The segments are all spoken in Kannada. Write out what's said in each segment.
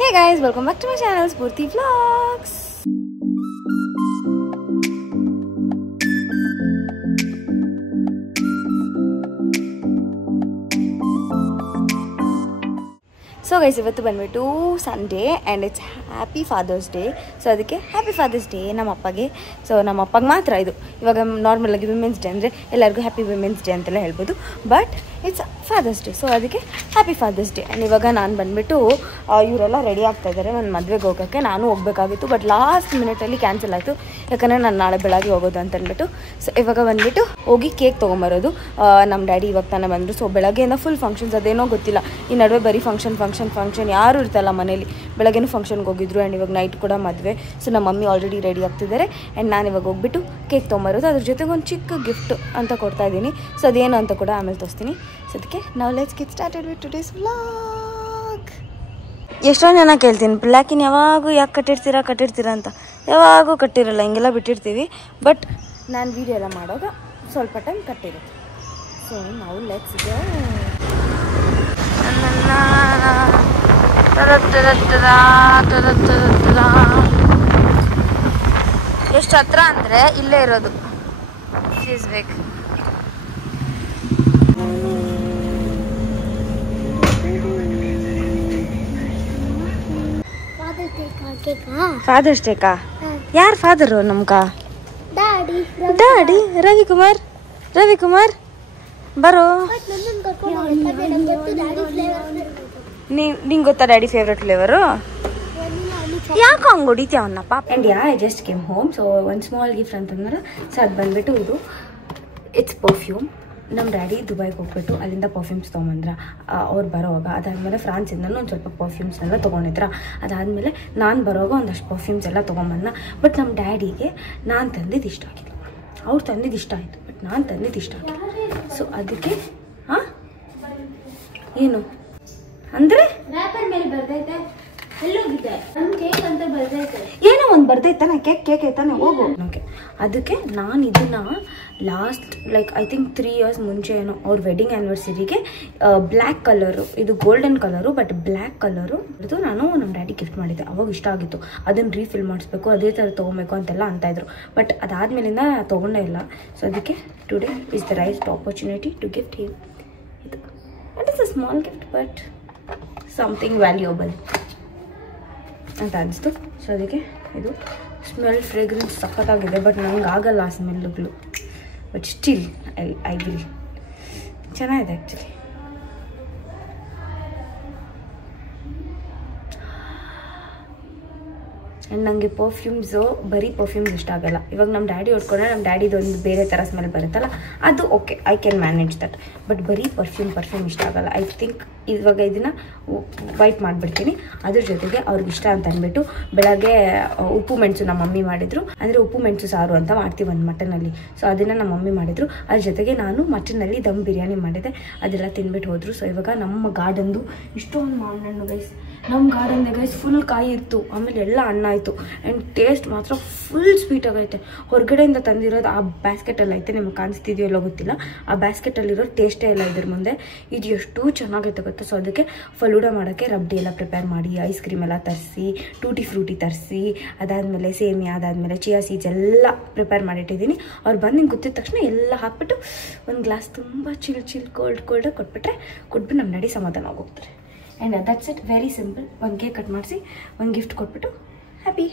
Hey guys, welcome back to my channel Spurti Vlogs. So guys, ಇವತ್ತು ಬಂದ್ಬಿಟ್ಟು Sunday and it's happy father's day. So ಅದಕ್ಕೆ ಹ್ಯಾಪಿ ಫಾದರ್ಸ್ ಡೇ ನಮ್ಮ ಅಪ್ಪಗೆ. ಸೊ ನಮ್ಮ ಅಪ್ಪಗೆ ಮಾತ್ರ ಇದು. ಇವಾಗ ನಾರ್ಮಲಾಗಿ ವಿಮೆನ್ಸ್ ಡೇ ಅಂದರೆ ಎಲ್ಲರಿಗೂ ಹ್ಯಾಪಿ ವಿಮೆನ್ಸ್ ಡೇ ಅಂತೆಲ್ಲ ಹೇಳ್ಬೋದು, but it's father's day. So ಅದಕ್ಕೆ ಹ್ಯಾಪಿ ಫಾದರ್ಸ್ ಡೇ. ಆ್ಯಂಡ್ ಇವಾಗ ನಾನು ಬಂದುಬಿಟ್ಟು ಇವರೆಲ್ಲ ರೆಡಿ ಆಗ್ತಾ ಇದ್ದಾರೆ ನನ್ನ ಮದುವೆಗೆ ಹೋಗೋಕ್ಕೆ. ನಾನು ಹೋಗಬೇಕಾಗಿತ್ತು, ಬಟ್ ಲಾಸ್ಟ್ ಮಿನಿಟಲ್ಲಿ ಕ್ಯಾನ್ಸಲ್ ಆಯಿತು, ಯಾಕಂದರೆ ನಾನು ನಾಳೆ ಬೆಳಗ್ಗೆ ಹೋಗೋದು ಅಂತ ಅಂದ್ಬಿಟ್ಟು. ಸೊ ಇವಾಗ ಬಂದುಬಿಟ್ಟು ಹೋಗಿ ಕೇಕ್ ತೊಗೊಂಬರೋದು. ನಮ್ಮ ಡ್ಯಾಡಿ ಇವಾಗ ತಾನೇ ಬಂದರು. ಸೊ ಬೆಳಗ್ಗೆಯಿಂದ ಫುಲ್ ಫಂಕ್ಷನ್ಸ್, ಅದೇನೋ ಗೊತ್ತಿಲ್ಲ, ಈ ನಡುವೆ ಬರೀ ಫಂಕ್ಷನ್ ಯಾರು ಇರ್ತಲ್ಲ ಮನೇಲಿ. ಬೆಳಗ್ಗೆನೂ ಫಂಕ್ಷನ್ಗೆ ಹೋಗಿದ್ರು ಆ್ಯಂಡ್ ಇವಾಗ ನೈಟ್ ಕೂಡ ಮದುವೆ. ಸೊ ನಮ್ಮ ಮಮ್ಮಿ ಆಲ್ರೆಡಿ ರೆಡಿ ಆಗ್ತಿದ್ದಾರೆ ಆ್ಯಂಡ್ ನಾನು ಇವಾಗ ಹೋಗ್ಬಿಟ್ಟು ಕೇಕ್ ತೊಗೊಂಬರೋದು. ಅದ್ರ ಜೊತೆಗೆ ಒಂದು ಚಿಕ್ಕ ಗಿಫ್ಟ್ ಅಂತ ಕೊಡ್ತಾ ಇದ್ದೀನಿ. ಸೊ ಅದೇನು ಅಂತ ಕೂಡ ಆಮೇಲೆ ತೋರಿಸ್ತೀನಿ. ಸೊ ಅದಕ್ಕೆ ನಾವು let's get started with today's vlog. ಎಷ್ಟೊಂದು ಜನ ಕೇಳ್ತೀನಿ, ಬ್ಲ್ಯಾಕಿನ್ ಯಾವಾಗೂ ಯಾಕೆ ಕಟ್ಟಿರ್ತೀರಾ ಅಂತ. ಯಾವಾಗೂ ಕಟ್ಟಿರಲ್ಲ, ಹಿಂಗೆಲ್ಲ ಬಿಟ್ಟಿರ್ತೀವಿ. ಬಟ್ ನಾನು ವೀಡಿಯೋ ಎಲ್ಲ ಮಾಡುವಾಗ ಸ್ವಲ್ಪ ಟೈಮ್ ಕಟ್ಟಿರುತ್ತೆ. ಸೊ ನಾವು ಲೆಟ್ಸ್ ಎಷ್ಟು ಹತ್ರ ಅಂದರೆ ಇಲ್ಲೇ ಇರೋದು ಬೇಕು. ಫಾದರ್ಸ್ ಡೇಕಾ? ಯಾರು ಫಾದರು ನಮ್ಗ? ಡ್ಯಾಡಿ. ರವಿಕುಮಾರ್ ಬರೋ. ನಿಂಗೆ ಗೊತ್ತಾ ಡ್ಯಾಡಿ ಫೇವ್ರೆಟ್ ಫ್ಲೇವರು? ಯಾಕೆ ಹಂಗೆ ಹೊಡಿತೀಯ ಅವನಪ್ಪ? And I just came home. So ಒಂದು ಸ್ಮಾಲ್ ಗಿಫ್ಟ್ ಅಂತಂದ್ರೆ, ಸೊ ಅದು ಬಂದುಬಿಟ್ಟು ಇದು ಇಟ್ಸ್ ಪರ್ಫ್ಯೂಮ್. ನಮ್ಮ ಡ್ಯಾಡಿ ದುಬೈಗೆ ಹೋಗ್ಬಿಟ್ಟು ಅಲ್ಲಿಂದ ಪರ್ಫ್ಯೂಮ್ಸ್ ತೊಗೊಂಬಂದ್ರ ಅವ್ರು ಬರೋವಾಗ. ಅದಾದಮೇಲೆ ಫ್ರಾನ್ಸಿಂದನೂ ಒಂದು ಸ್ವಲ್ಪ ಪರ್ಫ್ಯೂಮ್ಸ್ನೆಲ್ಲ ತೊಗೊಂಡಿದ್ರ. ಅದಾದಮೇಲೆ ನಾನು ಬರೋವಾಗ ಒಂದಷ್ಟು ಪರ್ಫ್ಯೂಮ್ಸ್ ಎಲ್ಲ ತೊಗೊಂಬಂದ. ಬಟ್ ನಮ್ಮ ಡ್ಯಾಡಿಗೆ ನಾನು ತಂದಿದ್ದು ಇಷ್ಟ ಆಗಿಲ್ಲ. ಅವ್ರು ತಂದಿದ್ದು ಇಷ್ಟ ಆಯಿತು, ಬಟ್ ನಾನು ತಂದಿದ್ದು ಇಷ್ಟ ಆಗಿಲ್ಲ. ಸೊ ಅದಕ್ಕೆ ಏನು ಅಂದರೆ ಏನೋ ಒಂದು ಬರ್ದೈತಾನೆ, ಕೇಕ್ ಐತಾನೆ, ಹೋಗು. ಓಕೆ, ಅದಕ್ಕೆ ನಾನು ಇದನ್ನ ಲಾಸ್ಟ್ ಐ ಥಿಂಕ್ 3 years ಮುಂಚೆ ಏನೋ ಅವ್ರ ವೆಡ್ಡಿಂಗ್ ಆ್ಯನಿವರ್ಸರಿಗೆ ಬ್ಲ್ಯಾಕ್ ಕಲರು, ಇದು golden colour but black colour ಇದು ನಾನು ನಮ್ಮ ಡ್ಯಾಡಿ ಗಿಫ್ಟ್ ಮಾಡಿದ್ದೆ. ಅವಾಗ ಇಷ್ಟ ಆಗಿತ್ತು, ಅದನ್ನು ರೀಫಿಲ್ ಮಾಡಿಸ್ಬೇಕು, ಅದೇ ಥರ ತೊಗೊಬೇಕು ಅಂತೆಲ್ಲ ಅಂತಾಯಿದ್ರು. ಬಟ್ ಅದಾದಮೇಲಿಂದ ತೊಗೊಂಡೇ ಇಲ್ಲ. ಸೊ ಅದಕ್ಕೆ today is the right opportunity to gift him ಇದು. It is a small gift but something valuable ಅಂತ ಅನಿಸ್ತು. ಸೊ ಅದಕ್ಕೆ ಇದು ಸ್ಮೆಲ್ ಫ್ರೇಗ್ರೆನ್ಸ್ ಸಖತ್ತಾಗಿದೆ, ಬಟ್ ನನಗೆ ಆಗಲ್ಲ ಆ ಸ್ಮೆಲ್ಗಳು. But still I will. ಚೆನ್ನಾಗಿದೆ ಆ್ಯಕ್ಚುಲಿ. ಆ್ಯಂಡ್ ನನಗೆ ಪರ್ಫ್ಯೂಮ್ಸು ಬರೀ ಪರ್ಫ್ಯೂಮ್ಸ್ ಇಷ್ಟ ಆಗಲ್ಲ. ಇವಾಗ ನಮ್ಮ ಡ್ಯಾಡಿ ಹೊಡ್ಕೊಂಡ್ರೆ ನಮ್ಮ ಡ್ಯಾಡಿದೊಂದು ಬೇರೆ ಥರ ಸ್ಮೆಲ್ ಬರುತ್ತಲ್ಲ, ಅದು okay, I can manage that. But ಬರೀ ಪರ್ಫ್ಯೂಮ್ ಇಷ್ಟ ಆಗಲ್ಲ. ಐ ಥಿಂಕ್ ಇವಾಗ ಇದನ್ನು ವೈಟ್ ಮಾಡಿಬಿಡ್ತೀನಿ. ಅದ್ರ ಜೊತೆಗೆ ಅವ್ರಿಗೆ ಇಷ್ಟ ಅಂತ ಅಂದ್ಬಿಟ್ಟು ಬೆಳಗ್ಗೆ ಉಪ್ಪು ಮೆಣಸು ನಮ್ಮ ಮಮ್ಮಿ ಮಾಡಿದ್ರು. ಅಂದರೆ ಉಪ್ಪು ಮೆಣಸು ಸಾರು ಅಂತ ಮಾಡ್ತೀವಿ ಒಂದು ಮಟನಲ್ಲಿ. ಸೊ ಅದನ್ನು ನಮ್ಮ ಮಮ್ಮಿ ಮಾಡಿದ್ರು. ಅದ್ರ ಜೊತೆಗೆ ನಾನು ಮಟನಲ್ಲಿ ದಮ್ ಬಿರಿಯಾನಿ ಮಾಡಿದ್ದೆ. ಅದೆಲ್ಲ ತಿನ್ಬಿಟ್ಟು ಹೋದರು. ಸೊ ಇವಾಗ ನಮ್ಮ ಗಾರ್ಡನ್ದು ಇಷ್ಟೊಂದು ಮಾವಿನ ಹಣ್ಣು ಗೈಸ್. ನಮ್ಮ ಗಾರ್ಡನ್ದಾಗ ಗೈಸ್ ಫುಲ್ ಕಾಯಿ ಇತ್ತು, ಆಮೇಲೆ ಎಲ್ಲ ಹಣ್ಣು ಆಯಿತು. ಆ್ಯಂಡ್ ಟೇಸ್ಟ್ ಮಾತ್ರ ಫುಲ್ ಸ್ವೀಟ್ ಆಗೈತೆ. ಹೊರಗಡೆಯಿಂದ ತಂದಿರೋದು ಆ ಬ್ಯಾಸ್ಕೆಟಲ್ಲಿ ಐತೆ, ನಿಮ್ಗೆ ಕಾಣಿಸ್ತಿದೆಯೋ ಎಲ್ಲೋ ಗೊತ್ತಿಲ್ಲ. ಆ ಬ್ಯಾಸ್ಕೆಟಲ್ಲಿರೋ ಟೇಸ್ಟೇ ಇಲ್ಲ ಇದ್ರ ಮುಂದೆ. ಇದು ಎಷ್ಟು ಚೆನ್ನಾಗೈತೆ ಗೊತ್ತಾ. ಸೊ ಅದಕ್ಕೆ ಫಲೂಡಾ ಮಾಡೋಕ್ಕೆ ರಬ್ಡಿ ಎಲ್ಲ ಪ್ರಿಪೇರ್ ಮಾಡಿ, ಐಸ್ ಕ್ರೀಮ್ ಎಲ್ಲ ತರಿಸಿ, ಟೂಟಿ ಫ್ರೂಟಿ ತರಿಸಿ, ಅದಾದಮೇಲೆ ಸೇಮಿಯಾ, ಅದಾದಮೇಲೆ ಚಿಯಾ ಸೀಡ್ಸ್ ಎಲ್ಲ ಪ್ರಿಪೇರ್ ಮಾಡಿಟ್ಟಿದ್ದೀನಿ. ಅವ್ರು ಬಂದು ಹಿಂಗೆ ಗೊತ್ತಿದ ತಕ್ಷಣ ಎಲ್ಲ ಹಾಕ್ಬಿಟ್ಟು ಒಂದು ಗ್ಲಾಸ್ ತುಂಬ ಚಿಲ್ ಕೋಲ್ಡಾಗಿ ಕೊಟ್ಬಿಟ್ಟು ನಮ್ಮ ಡ್ಯಾಡಿ ಸಮಾಧಾನ ಹೋಗ್ತಾರೆ. And that's it, very simple. ಒಂದು ಕೇಕ್ ಕಟ್ ಮಾಡಿಸಿ ಒಂದು ಗಿಫ್ಟ್ ಕೊಟ್ಬಿಟ್ಟು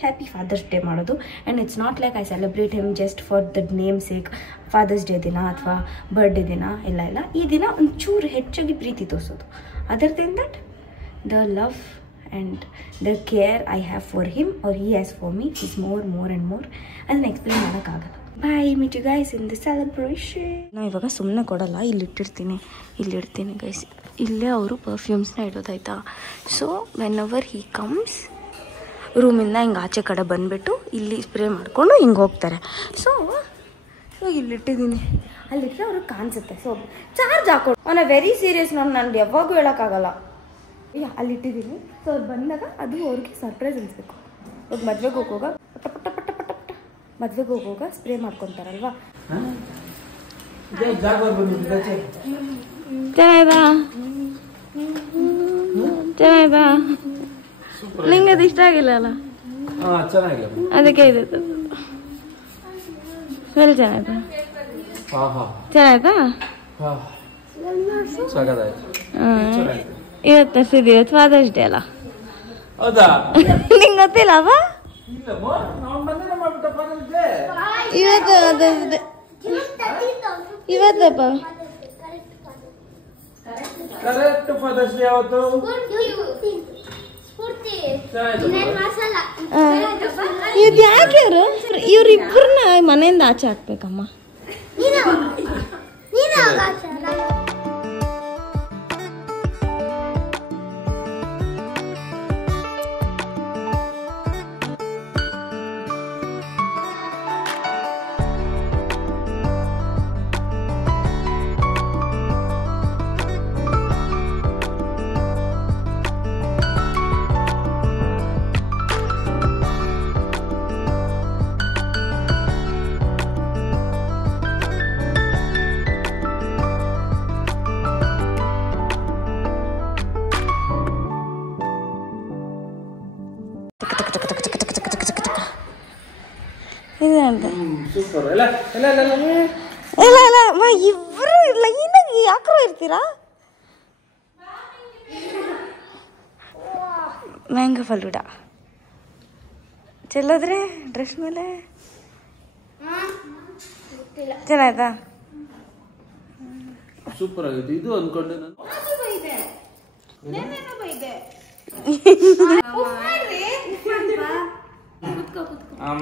ಹ್ಯಾಪಿ ಫಾದರ್ಸ್ ಡೇ ಮಾಡೋದು. And it's not like I celebrate him just for that name sake. Father's day ದಿನ ಅಥವಾ ಬರ್ಡೇ ದಿನ ಇಲ್ಲ, ಈ ದಿನ ಒಂಚೂರು ಹೆಚ್ಚಾಗಿ ಪ್ರೀತಿ ತೋರಿಸೋದು. Other than that the love and the care I have for him or he has for me is more and more. ಅದನ್ನ ಎಕ್ಸ್ಪ್ಲೇನ್ ಮಾಡೋಕ್ಕಾಗಲ್ಲ. Bye, meet you guys in the celebration. ನಾನು ಇವಾಗ ಸುಮ್ಮನೆ ಕೊಡಲ್ಲ, ಇಲ್ಲಿಡ್ತೀನಿ ಗೈಸ್. ಇಲ್ಲೇ ಅವರು ಪರ್ಫ್ಯೂಮ್ಸ್ನ ಇಡೋದಾಯ್ತಾ. So whenever he comes ರೂಮಿಂದ ಹಿಂಗೆ ಆಚೆ ಕಡೆ ಬಂದುಬಿಟ್ಟು ಇಲ್ಲಿ ಸ್ಪ್ರೇ ಮಾಡಿಕೊಂಡು ಹಿಂಗೆ ಹೋಗ್ತಾರೆ. ಸೊ ಇಲ್ಲಿಟ್ಟಿದ್ದೀನಿ, ಅಲ್ಲಿಟ್ಟರೆ ಅವ್ರಿಗೆ ಕಾಣಿಸುತ್ತೆ. ಸೊ ಚಾರ್ಜ್ ಹಾಕೊಂಡು ಅವನ ವೆರಿ ಸೀರಿಯಸ್. ನಾನು ಯಾವಾಗೂ ಹೇಳೋಕ್ಕಾಗಲ್ಲ. ಅಲ್ಲಿಟ್ಟಿದ್ದೀನಿ. ಸೊ ಅವ್ರು ಬಂದಾಗ ಅದು ಅವ್ರಿಗೆ ಸರ್ಪ್ರೈಸ್ ಅನಿಸ್ಬೇಕು. ಇವಾಗ ಮದುವೆಗೆ ಹೋಗುವಾಗ ಸ್ಪ್ರೇ ಮಾಡ್ಕೊತಾರಲ್ವಾ. ಚೆನ್ನಾಗಿದೆ. ನಿಂಗೆ ಅದು ಇಷ್ಟ ಆಗಿಲ್ಲ ಅಲ್ಲ? ಚೆನ್ನಾಗಿದೆ. ಅದಕ್ಕೆ ಇದು ವೆಲ್ ಚೆನ್ನಾಯ್ತಾ? ಚೆನ್ನಾಯ್ತಾ? ಇವತ್ತು ಇವತ್ತು ಫಾದರ್ಸ್ ಡೇ ಅಲ್ಲ? ಹೌದಾ? ನಿಂಗೆ ಗೊತ್ತಿಲ್ಲವ? ಇವತ್ತಪ್ಪ ಕರೆಕ್ಟ್ ಫಾದರ್ಸ್ ಡೇ ಯಾವತ್ತು? ಇದು ಯಾಕೆ ಇವ್ರಿಬ್ಬರನ್ನ ಮನೆಯಿಂದ ಆಚೆ ಹಾಕ್ಬೇಕಮ್ಮ? ಇಬ್ರು ಲೈನಾಗಿ ಯಾಕ್ರೋ ಇರ್ತೀರಾ? ಮ್ಯಾಂಗೋ ಫಲೂಡ ಚೆಲ್ಲೋದ್ರೆ ಡ್ರೆಸ್ ಮೇಲೆ ಚೆನ್ನಾಯ್ತಾ? ಸೂಪರ್ ಆಗಿದೆ. ಇದು ಅನ್ಕೊಂಡೆ ನಾನು.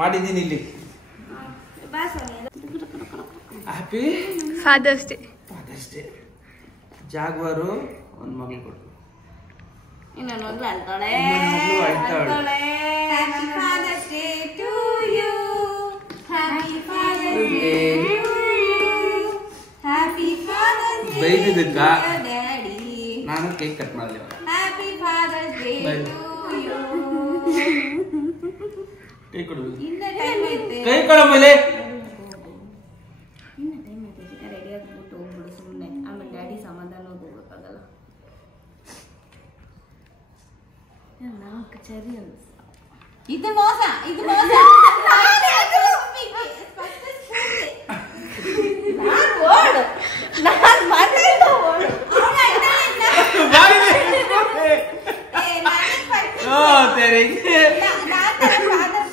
ಮಾಡಿದ್ದೀನಿ ಇಲ್ಲಿ. Happy father's day. ಜಾಗ್ವಾರು ಒಂದು ಮಗಳು ಕೊಟ್ಟು ಇನ್ನೊಂದು ಮಗಳು ಅಳ್ತಾಳೆ. ಬೈದಿದ್ದಕ್ಕ ನಾನು ಕೇಕ್ ಕಟ್ ಮಾಡಲಿ. ಕೈ ಕೊಡು, ಕೈ ಕೊಡ ಮೇಲೆ. ರೆಡಿ ಆಗ್ಬಿಟ್ಟು ಹೋಗ್ಬಿಡು ಸುಮ್ಮನೆ, ಆಮೇಲೆ ಡ್ಯಾಡಿ ಸಮಾಧಾನ ಹೋಗ್ಬೇಕಾಗಲ್ಲ. ಸರಿ ಇದು ಮೋಸ, ಇದು ಮೋಸ.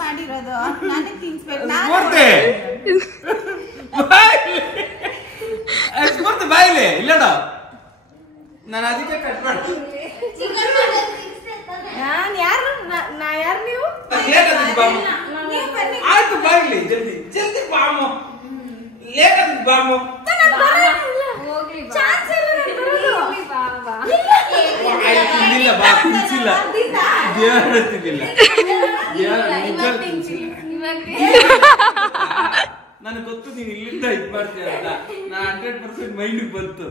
ಮಾಡಿರೋದು ನಾನೇ ತಿನ್ಸ್ಬೇಕು. ಬಾಯಿಲೆ ಇಲ್ಲಡ, ನಾನು ಅದಕ್ಕೆ ಕಟ್ ಮಾಡ್ತೀನಿ. ಯಾರು ನೀವು? ಆಯ್ತು ಬಾಯಿಲೆ, ಜಲ್ದಿ ಜಲ್ದಿ ಬಾಮು, ಲೇಟ್ ಆಗಿ ಬಾಮು. ತಿನ್ನಿಲ್ಲ ಬಾ, ತಿನ್ಸಿಲ್ಲ, ದೇವರ ತಿನ್ನಿಲ್ಲ, ದೇವರ ತಿನ್ಸಿಲ್ಲ. ನನಗೆ ಗೊತ್ತು ನೀನು ಇಲ್ಲಿಂದ ಇದು ಮಾಡ್ತೀಯ ಅಂತ. ನಾನು 100% ಮೈಂಡಿಗೆ ಬಂತು.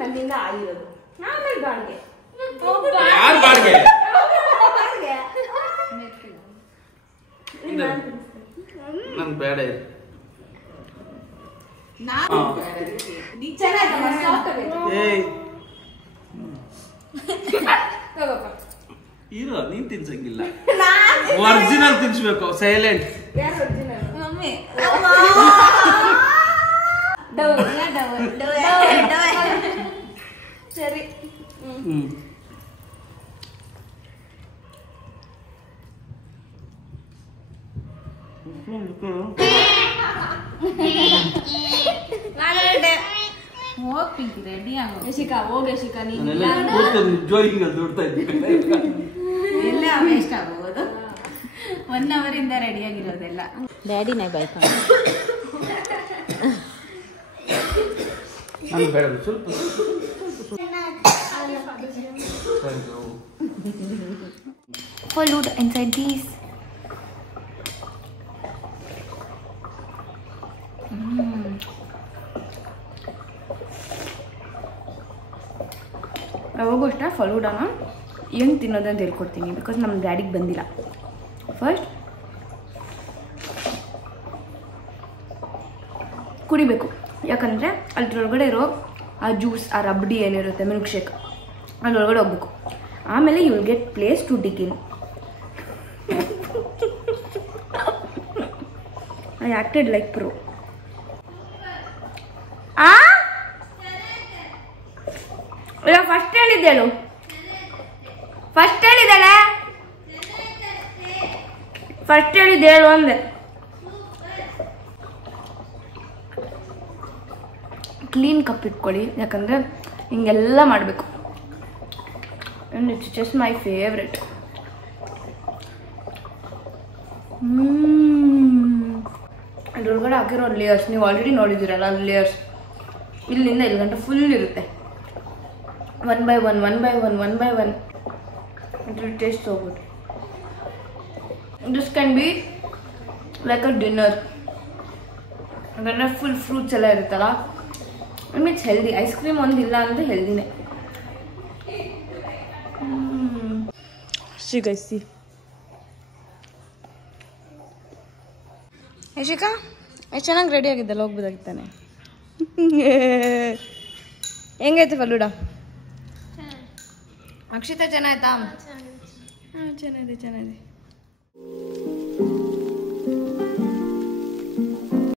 ನನ್ನಿಂದ ಆಗಿರೋದು ಆಮೇಲೆ ಬಾಡಿಗೆ. ಯಾರು ಬಾಡಿಗೆ? ನನ್ ಬೇಡ ಇದೆ. ಇರೋ, ನೀನ್ ತಿನ್ಸಂಗಿಲ್ಲ, ಒರಿಜಿನಲ್ ತಿನ್ಸ್ಬೇಕು. ಸೈಲೆಂಟ್. ಸರಿ. ಹೋಗ್ತೀನಿ ರೆಡಿ ಆಗೋ. ಯಶಿಕಾ ಹೋಗ, ಯಶಿಕಾ ನೀನು ಎಲ್ಲ ವೇಸ್ಟ್ ಆಗೋದು. 1 ಅವರ್ ಇಂದ ರೆಡಿ ಆಗಿರೋದೆಲ್ಲ. ಡ್ಯಾಡಿನೇ ಬೈಕ್ ಬೇಡ ಸ್ವಲ್ಪ followed inside these. ಯಾವಾಗೂ ಅಷ್ಟ ಫಲೂಡಾನ ಹೆಂಗೆ ತಿನ್ನೋದು ಅಂತ ಹೇಳ್ಕೊಡ್ತೀನಿ, ಬಿಕಾಸ್ ನಮ್ಮ ಡ್ಯಾಡಿಗೆ ಬಂದಿಲ್ಲ. ಫಸ್ಟ್ ಕುಡಿಬೇಕು. ಯಾಕಂದರೆ ಅದ್ರೊಳಗಡೆ ಇರೋ ಆ ಜ್ಯೂಸ್, ಆ ರಬ್ಡಿ ಏನಿರುತ್ತೆ ಮಿಲ್ಕ್ ಶೇಕ್ ಅದ್ರೊಳಗಡೆ ಹೋಗ್ಬೇಕು. ಆಮೇಲೆ you will get place to dig in. I acted like pro. ಇಲ್ಲ ಫಸ್ಟ್ ಹೇಳಿದ್ದೇಳು, ಫಸ್ಟ್ ಹೇಳಿದ್ದೇಳೆ, ಫಸ್ಟ್ ಹೇಳಿದ್ದೇಳು ಅಂದೆ. ಕ್ಲೀನ್ ಕಪ್ ಇಟ್ಕೊಳ್ಳಿ, ಯಾಕಂದರೆ ಹಿಂಗೆಲ್ಲ ಮಾಡಬೇಕು. And it's just my favourite. ಅದ್ರೊಳಗಡೆ ಹಾಕಿರೋ ಲೇಯರ್ಸ್ ನೀವು ಆಲ್ರೆಡಿ ನೋಡಿದ್ದೀರಲ್ಲ, ಅದು ಲೇಯರ್ಸ್ ಇಲ್ಲಿಂದ ಇಲ್ಲಿ ಗಂಟೆ ಫುಲ್ ಇರುತ್ತೆ. One by one it will taste so good. This can be like a dinner. ಅಂದರೆ ಫುಲ್ ಫ್ರೂಟ್ಸ್ ಎಲ್ಲ ಇರುತ್ತಲ್ಲ, ಇಟ್ಸ್ ಹೆಲ್ದಿ. ಐಸ್ ಕ್ರೀಮ್ ಒಂದಿಲ್ಲ ಅಂದರೆ ಹೆಲ್ದಿನೇ. ಸಿ ಯಶಿಕಾ ಎಷ್ಟು ಚೆನ್ನಾಗಿ ರೆಡಿ ಆಗಿದ್ದಲ್ಲ, ಹೋಗ್ಬೋದಾಗಿತ್ತಾನೆ. ಹೆಂಗೈತೆ ಫಲೂಡ? ಅಕ್ಷಿತಾ ಚೆನ್ನಾಯ್ತಾ? ಹಾಂ ಚೆನ್ನಾಗಿದೆ.